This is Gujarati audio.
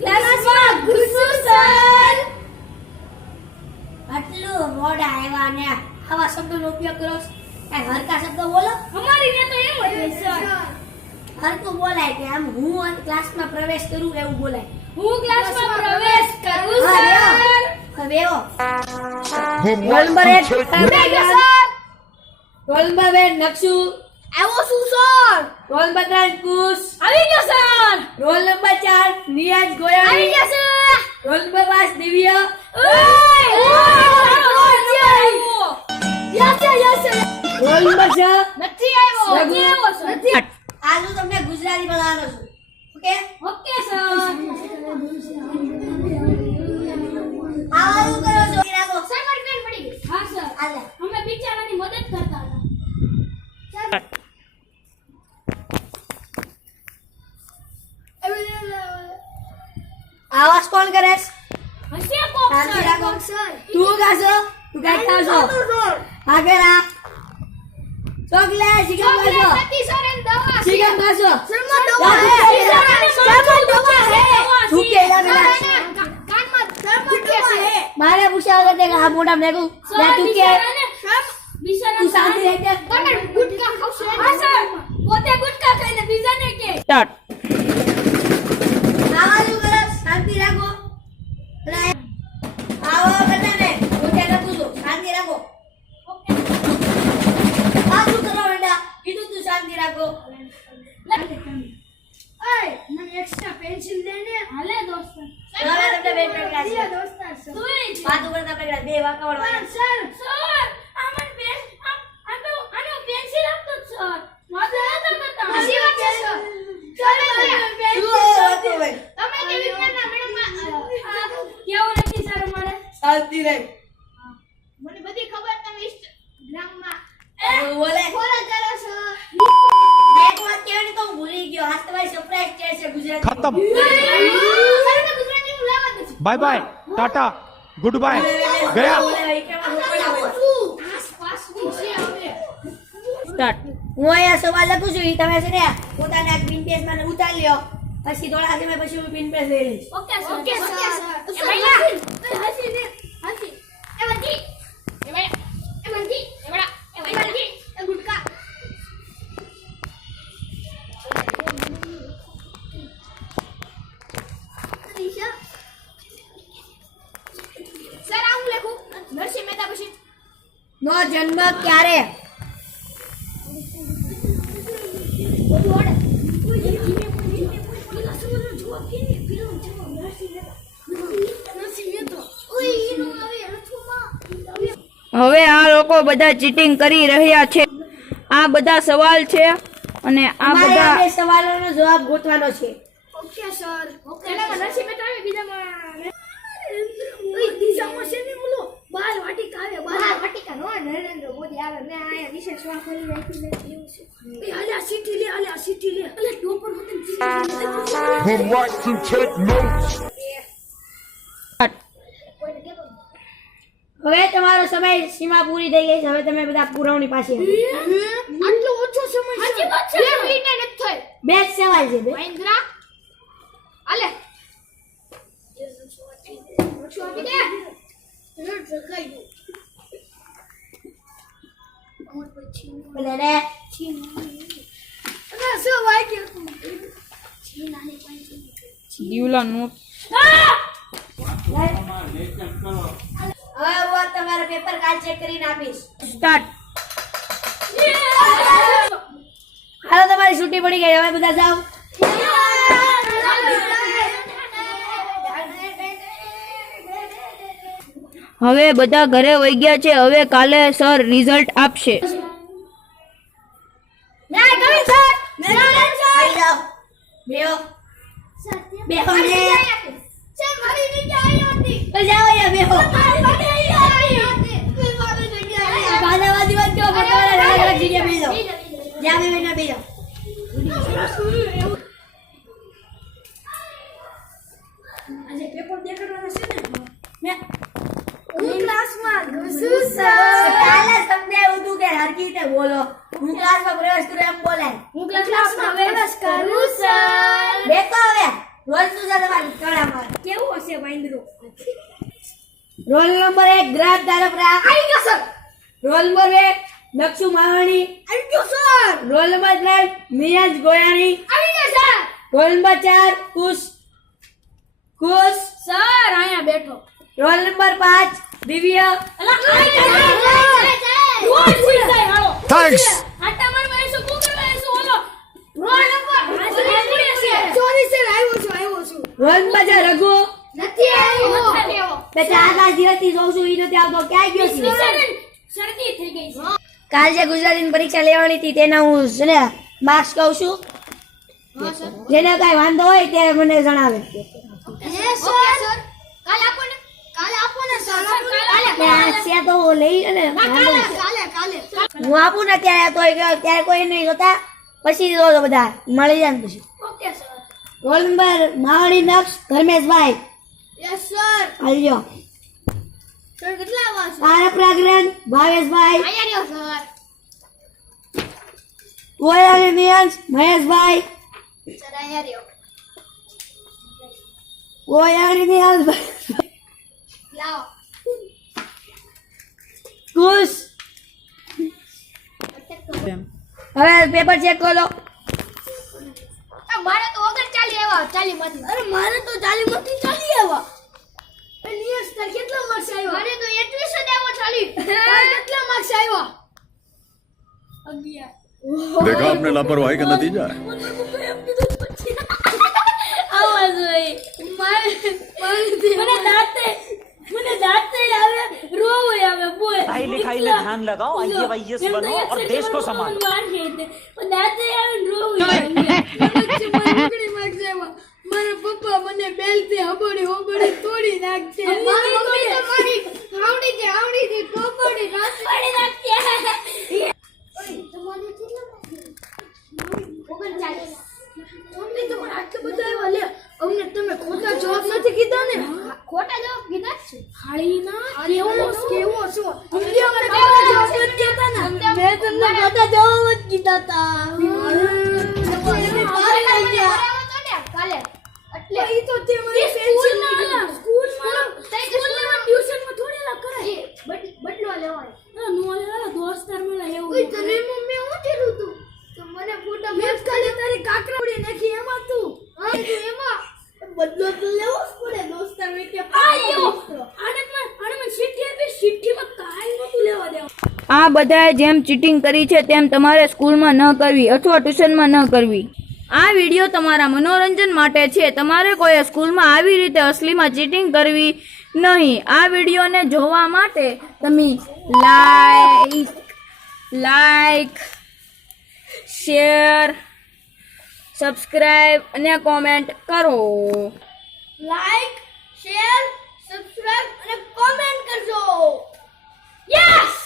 ક્લાસમાં ઘૂસું સર. આટલું મોડા આવ્યા ને આવા શબ્દોનો ઉપયોગ કરો. કઈ હરકા શબ્દો બોલો. અમારી ને તો એમ જ હોય સર. હરકું બોલાય કે આમ હું ક્લાસમાં પ્રવેશ કરું એવું બોલાય. હું ક્લાસમાં પ્રવેશ કરું હા, સર. હવે એવો રોલ નંબર 1 રોલ નંબર 2 નકશુ આવો શું સર? રોલ નંબર 3 કુશ આવી ગયો સર. રોલ નંબર 4 નિયાજ ગોયા આવી ગયો સર. રોલ નંબર 5 દિવ્ય રોલ નંબર 6 નથી આવ્યો સર. આજુ તમને ગુજરાતી ભણાવવાનો છું. Okay okay sir. આવું કરો છો રાખો. સર મારી પેન પડી ગઈ. હા સર. આલે અમે બિચારાની મદદ કરતા હતા. આવાજ કોણ કરે છે? હશે કોક શાંતિ સર. રાખો. કોક સર. તું કાશો તું કઈ કાશો આગળ આ ચોકલેટ શિકમ કાશો નથી સર એમ દવા છે. શિકમ કાશો શર્મા દવા હે. શર્મા દવા હે. તું કે લા બેટા કાનમાં શર્મા દવા હે. મારે પૂછ્યા વગર દેખ આ મોઢા મેગું લે તું કે બિચારા તું શાંતિ રહે કે તમે ગુટકા ખાવશો. હા સર. પોતે ગુટકા ખાઈને બીજાને કે સ્ટાર્ટ. આવાજ કરો શાંતિ રાખો અને આવો બધાને મોઢે રાખું છું શાંતિ રાખો. આ શું કરો બેટા કીધું તું શાંતિ રાખો. ઓય મને એક્સ્ટ્રા પેન્સિલ દે ને. હાલે દોસ્ત. હવે તમને બે પ્રકાર છે દોસ્તાર સર. વાતો કરતા પ્રકાર બે વાકાવડવા સર સર આમન પેન આનો પેન્સિલ આપતો સર. માથે નતો કરતા. હસી વાત છે સર. શું વાતો હોય તમે કે વિજ્ઞાનના મેડમ કેવું નથી સર અમારે. શાંતિ રહે મને બધી ખબર તમે ઇન્સ્ટાગ્રામમાં બોલે ફોલો કરો છો. એક વાત કહેવાની તો હું ભૂલી ગયો. આજ તમારી સરપ્રાઈઝ છે ગુજરાતી ખતમ. સર મેં ગુજરાતીનું લેવા દે છે. Bye bye, Tata, good bye, ગયા. સ્ટાર્ટ. હું અહીંયા સવાલ લખું છું ઈ તમે છે ને પોતાના પિન પેજ માં ઉતારી લ્યો પછી થોડા સમય પછી હું પિન પેજ લઈ લઈશ. Okay sir. Okay sir. એ ભૈયા હસી ને હસી. એ બંધી. એ ભૈયા. એ બંધી. એ બડા. એ બંધી. એ ગુટકા. સર આ હું લખું નરસિંહ મહેતા પછી નો જન્મ ક્યારે? બધું ઓડે. ઓય ધીમે પેલા સવાલનો જવાબ કે ને પેલો જવાબ નરસિંહ મહેતા. ઓય ઈનો આવે રથોમાં. હવે આ લોકો બધા ચીટિંગ કરી રહ્યા છે. આ બધા સવાલ છે અને આ અમારે આ બધા બે સવાલોનો જવાબ ગોતવાનો છે. Okay sir. ઓકે પેલા નરસિંહ મહેતા આવે બીજામાં ઓય બીજામાં છે ને બોલો બાલ વાટિકા આવે. બાલ વાટિકા નો નરેન્દ્ર મોદી આવે. મેં આયા વિશેષ વાત કરી રાખી નથી એવું છે. એ આલ્યા સીટી લે. આલ્યા સીટી લે. અલે ટોપર હોતે Would like to take notes. હવે તમારો સમય સીમા પૂરી થઈ ગઈ છે. હવે તમે બધા પુરવણી પાસે આવો. આટલો ઓછો સમય છે. બે મિનિટ નથી થઈ. બે જ સવાલ છે બે. મહેન્દ્રા આલે ઓછો આપી દે. રડ જગાઈ દો. અમર પછી બોલે રે ના સો વાગ્યો તું. છીનાને પાંચી દીવલા નોટ. હવે હું તમારો પેપર કાલ ચેક કરીને આપીશ. સ્ટાર્ટ. હાલો તમારી છૂટી પડી ગઈ. હવે બધા જાઓ. હવે બધા ઘરે વહી ગયા છે. હવે કાલે સર રિઝલ્ટ આપશે. ના કવિ સર આવી જાઓ. બેહો. બેહો ને. સર મારી જગ્યા આવી હતી. તો જાઓ અહીંયા બેહો. મારી જગ્યા આવી હતી. મારી જગ્યા આવી હતી. બાદાવાદી વાત કહો પણ તમારે અલગ અલગ જગ્યાએ બેહો. જ્યાં બે બેઠા બેહો. આજે પેપર દેખાડવાના છે ને હું ક્લાસમાં ઘુસું સર. કાલે સમજાવ્યું તું કે હરકી રીતે બોલો. હું ક્લાસમાં પ્રવેશ કરું એમ બોલાય. હું ક્લાસમાં પ્રવેશ કરું સર. બેસો હવે. રોલ શું છે તમારી કળામાં? કેવું હશે વાંદરો? રોલ નંબર 1 ગ્રાહક તારપરા. આવી ગયો sir. Roll number 2 Nakshu Mavani. આવી ગયો sir. Roll number 3 Niyaz Goyani. આવી ગયો sir. Roll number 4 Kush sir અહીંયા બેઠો. રોલ નંબર 5 દિવ્ય. અલા રોજ પૂછાય હાલો. Thanks. આટા મારવા એસો કો કરવા એસો ઓલો રોલ નંબર સોરી સર આવ્યો છું. Role number 4 Raghu. નથી આવ્યો. બે 4 ક્લાસ દિવસથી જોઉં છું ઈ નથી આવતો. ક્યાં ગયો છે? શરદી થઈ ગઈ છે. કાલ જે ગુજરાતીની પરીક્ષા લેવાની હતી તેના હું છે ને માર્ક્સ કહું છું. જેને કઈ વાંધો હોય તે મને જણાવે. હે સર કાલે આપો ને સર ત્યાં છે તો લઈ અને વાંધો નહીં. કાલે હું આપું ને ત્યારે કોઈ નહીં જોતા. પછી જો બધા મળી જાય ને પછી. Okay sir. Roll number Mavani Naksh Dharmeshbhai. Yes sir. હાલ્યો. સર કેટલા આવા છે? તારપરા ગ્રંથ ભાવેશભાઈ. અહીંયા રહ્યો સર. ગોયાણી નિયંશ મહેશભાઈ. સર અહીંયા રહ્યો. ગોયાણી નિયંશ લાવો. ખુશ. હવે પેપર ચેક કરો. મારે તો વગર ચાલી આવ્યા 40 માંથી. અરે મારે તો 40 માંથી ચાલી આવ્યા. એ નિયસ તાર કેટલા માર્ક્સ આવ્યા? મારે તો 21 જ આવ્યા 40. તાર કેટલા માર્ક્સ આવ્યા? 11. देखा आपने लापरवाही का नतीजा है આવાજ હોય. મને દાંતે આવે રોવે આવે બોલ. पढ़ाई लिखाई में ध्यान लगाओ IAS बनो और देश को संभालो દાંતે આવે રોવે મારા પપ્પા મને બેલથી હબડી તોડી નાખશે. મારી મમ્મી તો મારી આવડી ટોપડી નાખતી. ઓય તમારે કેટલા મમ્મી તો મને આટલું બધું આવ્યા લે. અમને તમે ખોટા જવાબ નથી કીધા ને? ખોટા જવાબ કીધા જ છે. હાળીના કેવો છો? અમને ખોટા જવાબ જ કીધા ને. મેં તમને ખોટા જવાબ જ કીધા હતા. કાલે એટલે ઈ તો તે મારી સ્કૂલમાં ટ્યુશનમાં થોડી લા કરે. બદલો લેવાય. નો લેવા દોસ્તાર મળે એવું. ઓય તને મમ્મી હું કીધું તું? તો મને ફોટા મેં કાલે તારી કાકરાડી નાખી એમાં તું. હા તું એમાં બદલો તો લેવો જ પડે દોસ્તાર મે કે આયો. આને શિફ્ટીમાં કાઈ નતું લેવા દેવા. આ બધાએ જેમ ચીટિંગ કરી છે તેમ તમારે સ્કૂલમાં ન કરવી અથવા ટ્યુશનમાં ન કરવી. આ વિડીયો તમારા મનોરંજન માટે છે. તમારે કોઈ સ્કૂલમાં આવી રીતે અસલીમાં ચીટિંગ કરવી નહીં. આ વિડીયોને જોવા માટે તમે લાઈક શેર સબસ્ક્રાઇબ અને કોમેન્ટ કરો. લાઈક શેર સબસ્ક્રાઇબ અને કોમેન્ટ કરજો. યસ.